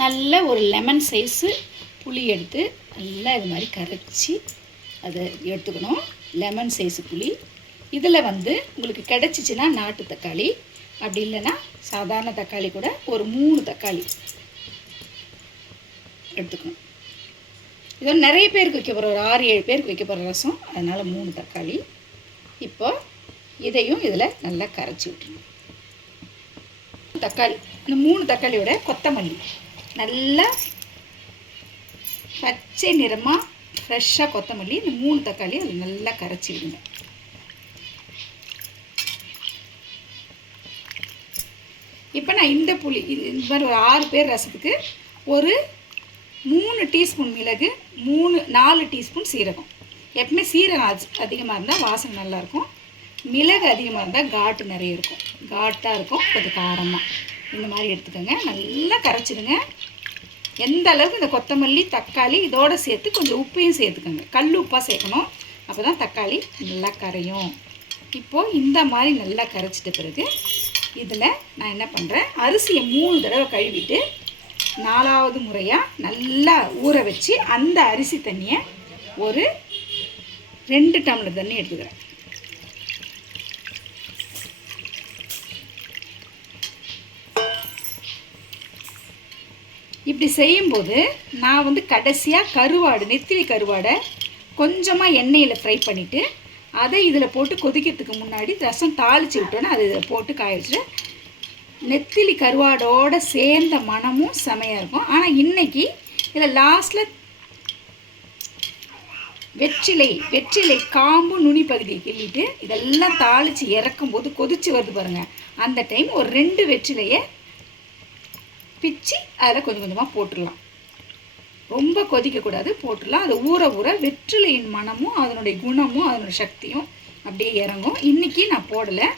நல்ல ஒரு lemon size புளி எடுத்து நல்லா இது மாதிரி கரைச்சி அதை எடுத்துக்கணும். லெமன் சைஸு புளி. இதில் வந்து உங்களுக்கு கிடச்சிச்சின்னா நாட்டு தக்காளி. அப்படி இல்லைன்னா சாதாரண தக்காளி கூட ஒரு மூணு தக்காளி எடுத்துக்கணும். இது நிறைய பேருக்கு வைக்க போகிற ஒரு ஆறு ஏழு பேருக்கு வைக்க போகிற ரசம். அதனால் மூணு தக்காளி. இப்போ இதையும் இதில் நல்லா கரைச்சி விட்டுணும் தக்காளி இந்த மூணு தக்காளியோட கொத்தமல்லி. நல்லா பச்சை நிறமாக ஃப்ரெஷ்ஷாக கொத்தமல்லி இந்த மூணு தக்காளி அதில் நல்லா கரைச்சி விடுங்க. இப்போ நான் இந்த புளி இது இந்த மாதிரி ஒரு ஆறு பேர் ரசத்துக்கு ஒரு மூணு டீஸ்பூன் மிளகு மூணு நாலு டீஸ்பூன் சீரகம். எப்பவுமே சீரகம் அதி அதிகமாக இருந்தால் வாசனை நல்லாயிருக்கும் மிளகு அதிகமாக இருந்தால் காட்டு நிறைய இருக்கும். காட்டாக இருக்கும் கொஞ்சம் காரமாக இந்த மாதிரி எடுத்துக்கோங்க. நல்லா கரைச்சிடுங்க. எந்த அளவுக்கு இந்த கொத்தமல்லி தக்காளி இதோட சேர்த்து கொஞ்சம் உப்பையும் சேர்த்துக்கோங்க. கல் உப்பாக சேர்க்கணும். அப்போ தான் தக்காளி நல்லா கரையும். இப்போது இந்த மாதிரி நல்லா கரைச்சிட்ட பிறகு இதில் நான் என்ன பண்ணுறேன் அரிசியை மூணு தடவை கழுவிட்டு நாலாவது முறையாக நல்லா ஊற வச்சு அந்த அரிசி தண்ணியை ஒரு ரெண்டு டம்ளர் தண்ணி எடுத்துக்கிறேன். இப்படி செய்யும்போது நான் வந்து கடைசியாக கருவாடு நெத்திலி கருவாடை கொஞ்சமாக எண்ணெயில் ஃப்ரை பண்ணிவிட்டு அதை இதில் போட்டு கொதிக்கிறதுக்கு முன்னாடி ரசம் தாளித்து விட்டோன்னே அதை இதில் போட்டு காய வச்சுட்டு நெத்திலி கருவாடோடு சேர்ந்த மணமும் செமையாக இருக்கும். ஆனால் இன்னைக்கு இதில் லாஸ்ட்டில் வெற்றிலை வெற்றிலை காம்பு நுனி பகுதியை கிள்ளிட்டு இதெல்லாம் தாளித்து இறக்கும் போது கொதிச்சு வருது பாருங்கள் அந்த டைம் ஒரு ரெண்டு வெற்றிலையை பிச்சு அதில் கொஞ்சம் கொஞ்சமாக போட்டுடலாம். ரொம்ப கொதிக்கக்கூடாது போட்டுடலாம். அது ஊற ஊற வெற்றிலையின் மனமும் அதனுடைய குணமும் அதனுடைய சக்தியும் அப்படியே இறங்கும். இன்றைக்கி நான் போடலை.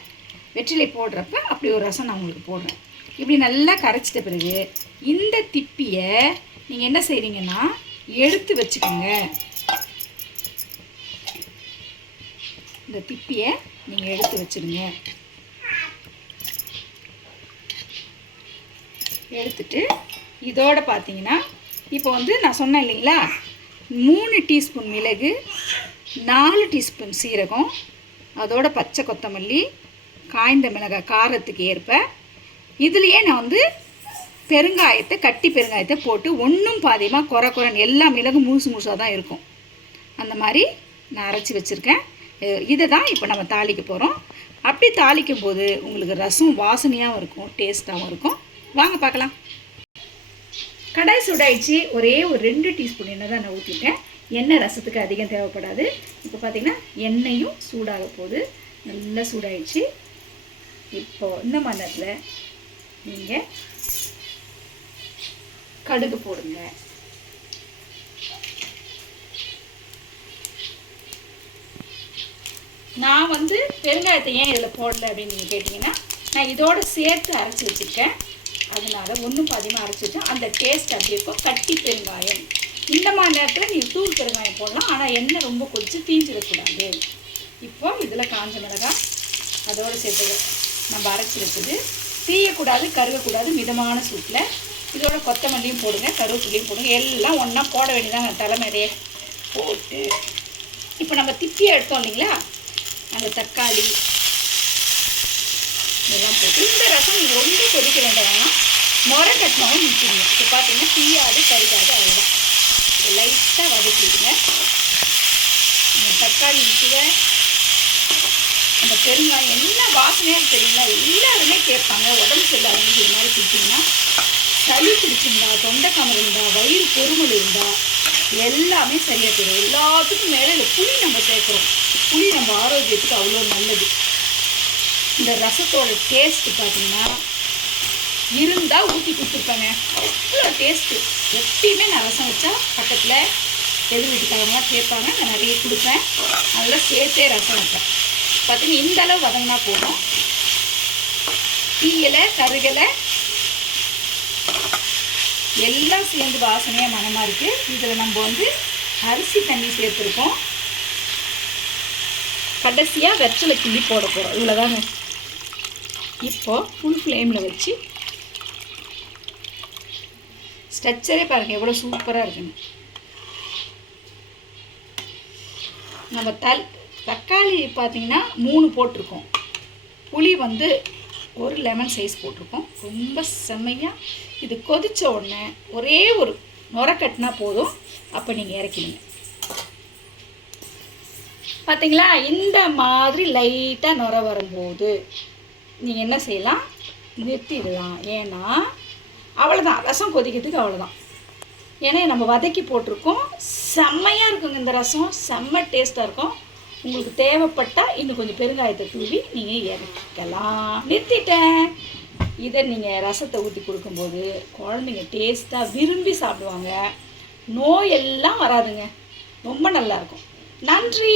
வெற்றிலை போடுறப்ப அப்படி ஒரு ரசம் நான் உங்களுக்கு போடுறேன். இப்படி நல்லா கரைச்சிட்ட பிறகு இந்த திப்பியை நீங்கள் என்ன செய்கிறீங்கன்னா எடுத்து வச்சுக்கோங்க. இந்த திப்பியை நீங்கள் எடுத்து வச்சிருங்க. எடுத்துட்டு இதோட பார்த்தீங்கன்னா இப்போ வந்து நான் சொன்னேன் இல்லைங்களா? மூணு டீஸ்பூன் மிளகு நாலு டீஸ்பூன் சீரகம் அதோட பச்சை கொத்தமல்லி காய்ந்த மிளகாய் காரத்துக்கு ஏற்ப. இதுலேயே நான் வந்து பெருங்காயத்தை கட்டி பெருங்காயத்தை போட்டு ஒன்றும் பாதியமாக குறை குறைன்னு எல்லா மிளகும் முழுசு முழுசாக தான் இருக்கும். அந்த மாதிரி நான் அரைச்சி வச்சுருக்கேன். இதை தான் இப்போ நம்ம தாளிக்க போகிறோம் அப்படி தாளிக்கும் போது உங்களுக்கு ரசம் வாசனையாகவும் இருக்கும் டேஸ்ட்டாகவும் இருக்கும். வாங்க பார்க்கலாம். கடாய் சூடாயிடுச்சு ஒரே ஒரு ரெண்டு டீஸ்பூன் எண்ணெய் தான் நான் ஊற்றிட்டேன் எண்ணெய் ரசத்துக்கு அதிகம் தேவைப்படாது. இப்போ பார்த்தீங்கன்னா எண்ணெயும் சூடாக போகுது. நல்லா சூடாயிடுச்சு. இப்போ இந்த மன்னத்தில் நீங்கள் கடுகு போடுங்க. நான் வந்து பெருங்காயத்தை ஏன் இதில் போடல அப்படின்னு நீங்கள் கேட்டிங்கன்னா நான் இதோடு சேர்த்து அரைச்சி வச்சுருக்கேன். அதனால் ஒன்றும் பாதியமாக அரைச்சி அந்த டேஸ்ட் அப்படி இருக்கும். கட்டி பெருங்காயம். இந்த மாதிரி நேரத்தில் நீங்கள் தூள் பெருங்காயம் போடலாம். ஆனால் எண்ணெய் ரொம்ப கொதிச்சு தீஞ்சிடக்கூடாது. இப்போ இதில் காஞ்ச மிளகாய் அதோடு சேர்த்து நம்ம அரைச்சி வச்சது. தீயக்கூடாது கருகக்கூடாது மிதமான சூட்டில். இதோட கொத்தமல்லியும் போடுங்க கருவேப்பிலையும் போடுங்க. எல்லாம் ஒன்றா போட வேண்டியதாங்க தலைமையிலே போட்டு. இப்போ நம்ம திப்பியை எடுத்தோம் இல்லைங்களா? அந்த தக்காளி இதெல்லாம் போட்டு. இந்த ரசம் நீங்கள் ரொம்ப கொதிக்க வேண்டாம். முறை கட்டினாலும் நிற்கிடுங்க இப்போ பார்த்தீங்கன்னா தீயாது கருகாது அவ்வளோதான் லைட்டாக வதக்கிடுங்க. தக்காளி விட்டுவ அந்த பெருங்காயம் என்ன வாசனையாக தெரியுங்களா? எல்லாருமே கேட்பாங்க. உடம்பு சரியில்லாதவங்க இது மாதிரி கொடுத்தீங்கன்னா. சளி பிடிச்சிருந்தா தொண்டைக்காமல் இருந்தா வயிறு பொறுமல் இருந்தா எல்லாமே சரியாக தெரியும் எல்லாத்துக்கும் மேலே இந்த புளி நம்ம சேர்க்குறோம். புளி நம்ம ஆரோக்கியத்துக்கு அவ்வளோ நல்லது. இந்த ரசத்தோட டேஸ்ட்டு பார்த்தீங்கன்னா இருந்தால் ஊற்றி கொடுத்துருப்பாங்க. அவ்வளோ டேஸ்ட்டு எப்பயுமே நான் ரசம் வச்சா பக்கத்தில் எதிர் வீட்டுக்காரங்களாம் கேட்பாங்க. நான் நிறைய கொடுப்பேன். அதெல்லாம் சேர்த்தே ரசம் வைப்பேன். பார்த்தீங்கன்னா இந்த அளவு வதங்கினா போதும். தீயலை கருகலை எல்லாம் சேர்ந்து வாசனையாக மனமாக இருக்குது இதில் நம்ம வந்து அரிசி தண்ணி சேர்த்துருக்கோம். கடைசியாக வெற்றிலை கிள்ளி போட போகிறோம் இவ்வளோதாங்க இப்போ ஃபுல் ஃப்ளேமில் வச்சு ஸ்ட்ரக்சரே பாருங்கள் எவ்வளோ சூப்பராக இருக்குன்னு. நம்ம தல் தக்காளி பார்த்தீங்கன்னா மூணு போட்டிருக்கோம். புளி வந்து ஒரு லெமன் சைஸ் போட்டிருக்கோம். ரொம்ப செம்மையாக இது கொதித்த உடனே ஒரே ஒரு நுர கட்டினா போதும். அப்போ நீங்கள் இறக்கிடுங்க. பார்த்தீங்களா இந்த மாதிரி லைட்டாக நுர வரும்போது நீங்கள் என்ன செய்யலாம்? நிறுத்திடலாம். ஏன்னா அவ்வளோதான் ரசம் கொதிக்கிறதுக்கு அவ்வளோதான் ஏன்னா நம்ம வதக்கி போட்டிருக்கோம். செம்மையாக இருக்குங்க இந்த ரசம். செம்ம டேஸ்ட்டாக இருக்கும். உங்களுக்கு தேவைப்பட்டால் இன்னும் கொஞ்சம் பெருங்காயத்தை தூவி நீங்கள் இறக்கலாம் நிறுத்திட்டேன். இதை நீங்கள் ரசத்தை ஊற்றி கொடுக்கும்போது குழந்தைங்க டேஸ்ட்டாக விரும்பி சாப்பிடுவாங்க. நோய் எல்லாம் வராதுங்க. ரொம்ப நல்லாயிருக்கும் நன்றி.